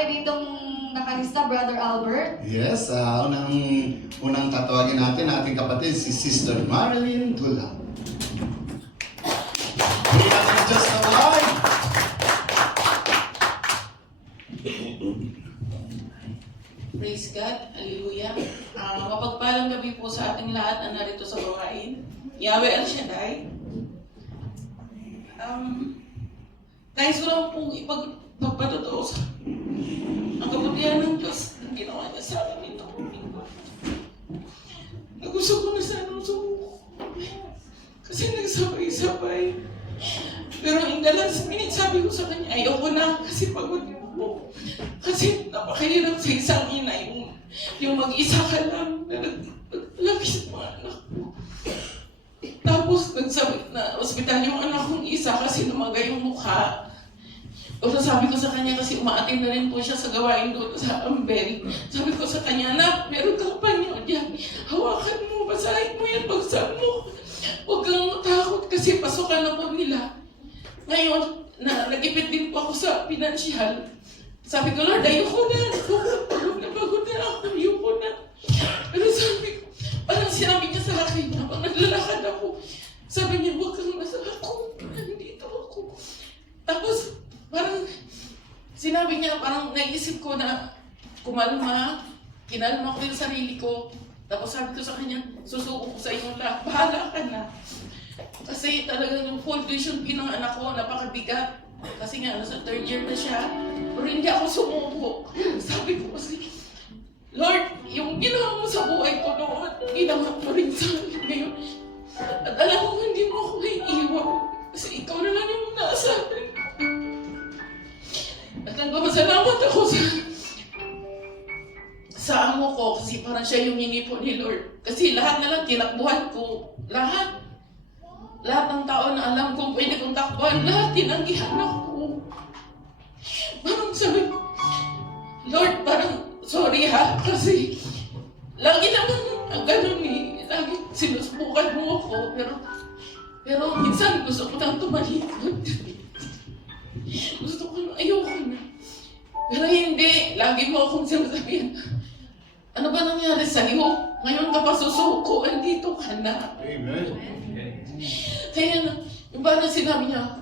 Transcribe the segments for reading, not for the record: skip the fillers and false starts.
tayo ditong nakalista, Brother Albert. Yes, unang tatawagin natin ating kapatid, si Sister Marilyn Dula. Hindi natin ang Diyos na buhay. Praise God, Hallelujah. Mapagpalang gabi po sa ating lahat na narito sa gawain. Yahweh El Shaddai. Nais ko lang pong ipagpatotoo sa ang kabutihan ng Diyos na ginawa niya sa akin itong linggo. Nagusto ko na sana sumuko. Kasi nagsabay-sabay. Pero in the last minute, sabi ko sa kanya, ayoko na kasi pagod ako. Kasi napakahirap sa isang ina yung mag-isa ka lang na naglaki sa mga anak ko. Tapos nagsabit na ospital yung anak kong isa kasi lumagay yung mukha. O sabi ko sa kanya kasi umaatin na rin po siya sa gawain doon sa Ambel. Sabi ko sa kanya, anak, meron kang panyo dyan. Hawakan mo, basahin mo yan, bagsan mo. Huwag kang matakot kasi pasukan na po nila. Ngayon, nag-ipit din po ako sa pinansyal. Sabi ko, Lord, ayoko na. Pagod na ako, ayoko na. Pero sabi ko, parang sinabi niya sa akin, habang naglalakad ako, sabi niya, huwag kang nasa ako. Nandito ako. Tapos, parang sinabi niya, parang naisip ko na kumalma, kinalma ko yung sarili ko. Tapos sabi ko sa kanya, susuko ko sa inyong lahat, bahala ka na. Kasi talagang yung full tuition fee ng anak ko, napakabigat. Kasi nga, nasa third year na siya. Pero hindi ako sumuko. Sabi ko kasi, Lord, yung ginawa mo sa buhay ko noon, ginawa mo rin sa akin ngayon. At alam mo, hindi mo ako naiiwan. Kasi ikaw naman yung nasa akin. At nagpapasalamat ako sa amo ko kasi parang siya yung hinipo ni Lord. Kasi lahat na lang tinakbuhan ko. Lahat ng tao na alam kong pwede kong takbuhan, lahat tinanggihan ako. Parang sabi ko, Lord, parang sorry ha, kasi lagi naman ganun eh. Lagi sinusubukan mo ako, pero minsan gusto ko nang tumalikod. Gusto ko na, ayoko na. Pero hindi, lagi mo akong sinasabihan, ano ba nangyari sa'yo? Ngayon ka pa susuko, andito ka na. Amen. Kaya yung parang sinabi niya,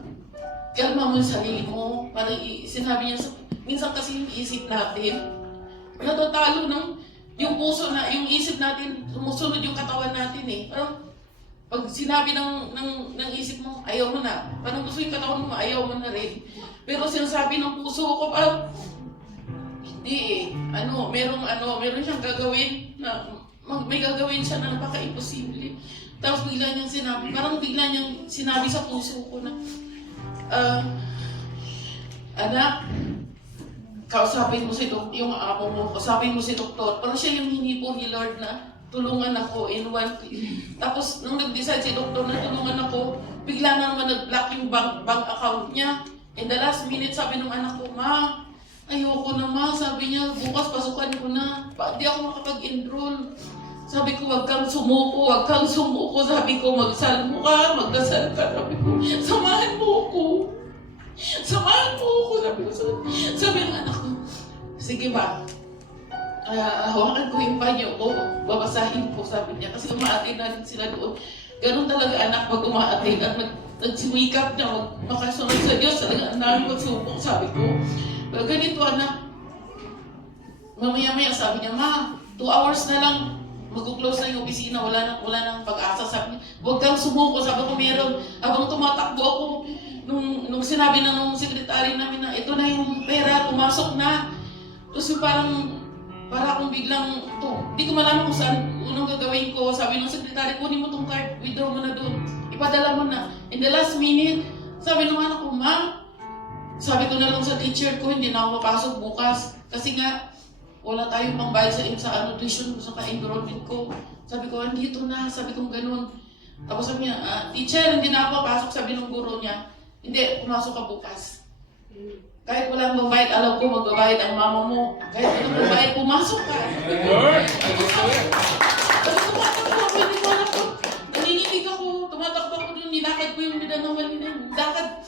kalma mo yung sarili mo. Parang sinabi niya, minsan kasi yung isip natin, natatalo ng yung puso na, yung isip natin, sumusunod yung katawan natin eh. Parang pag sinabi ng isip mo, ayaw mo na. Parang gusto yung katawan mo, ayaw mo na rin. Pero sinasabi ng puso ko, parang, hindi eh. Meron siyang gagawin na, may gagawin siya na napaka-imposible. Tapos bigla niyang sinabi sa puso ko na, anak, kausapin mo si doktor, yung amo mo, kausapin mo si doktor. Parang siya yung hinipo ni Lord na tulungan ako in one. Tapos nung nag-decide si doktor na tulungan ako, bigla na naman nag-block yung bank account niya. In the last minute, sabi ng anak ko, Ma, ayoko na ma. Sabi niya, bukas pasukan ko na. Di ako makapag-enroll. Sabi ko, wag kang sumuko, wag kang sumuko. Sabi ko, magsalmo ka, magdasal ka. Sabi ko, samahan mo ako. Samahan mo ako. Sabi ng anak ko, sige ba? Hawakan ko yung panyo ko, babasahin ko, sabi niya. Kasi umaatin na rin sila doon. Ganun talaga anak pag umaatin at nagsiwikap na makasunod sa Diyos. Talaga ang dami magsubok, sabi ko. Pero ganito anak, mamaya-maya sabi niya, Ma, 2 hours na lang, mag-close na yung opisina, wala nang pag-asa. Sabi niya, huwag kang sumuko. Sabi ko, meron. Habang tumatakbo ako, nung sinabi na nung sekretary namin na ito na yung pera, pumasok na. Tapos yung para akong biglang, di ko malaman kung saan unang gagawin ko. Sabi nung sekretary, kunin mo tong card, withdraw mo na doon. Ipadala mo na. In the last minute, sabi nung anak ko, Ma, sabi ko na lang sa teacher ko, hindi na ako mapasok bukas. Kasi nga, wala tayong pangbayad sa tuition ko, sa ka-enrollment ko. Sabi ko, andito na. Sabi ko ganun. Tapos sabi niya, teacher, hindi na ako papasok. Sabi ng guro niya, hindi, pumasok ka bukas. Kahit walang magbayad, alam ko magbabayad ang mama mo. Kahit walang magbayad, pumasok ka. Sabi ko, tumatakbo ako. Nanginginig ako. Tumatakbo ako doon. Nilakad ko yung minanawal nila. Lakad.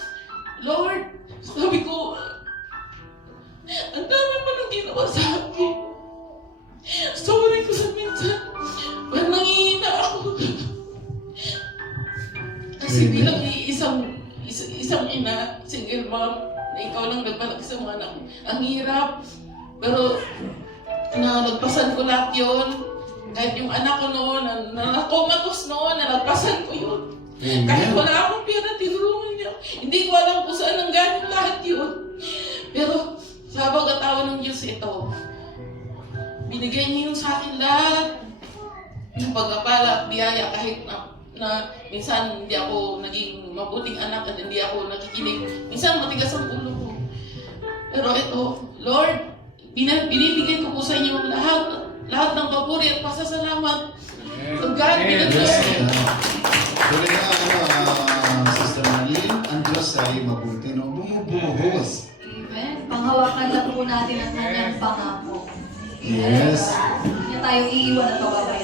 Lord, sabi ko, ang dami ginawa sa akin. Sorry ko sa minsan. Parang nangihina ako. Kasi Amen. bilang isang ina, single mom, na ikaw lang nagpalaki sa mga anak, ang hirap. Pero nalagpasan ko lahat yun. Kahit yung anak ko noon, na nakomatos noon, nalagpasan ko yun. Kahit wala akong pera, tinulungan niya. Hindi ko alam kung saan ang galing lahat yun. Pero sa pagkataon ng Diyos ito, binigay niya yung sa akin lahat. Yung pagkapala at biyaya kahit na minsan hindi ako naging mabuting anak at hindi ako nakikinig. Minsan matigas ang ulo ko. Pero ito, Lord, binibigay ko po sa inyo lahat ng papuri at pasasalamat. To God be the glory. Tuloy na, Sister Marlene, ang Diyos ay mabuti, no? Bumubuhos. Amen. Panghawakan na po natin ang kanyang pangako. Yes. Hindi na tayo iiwan at pababayaan.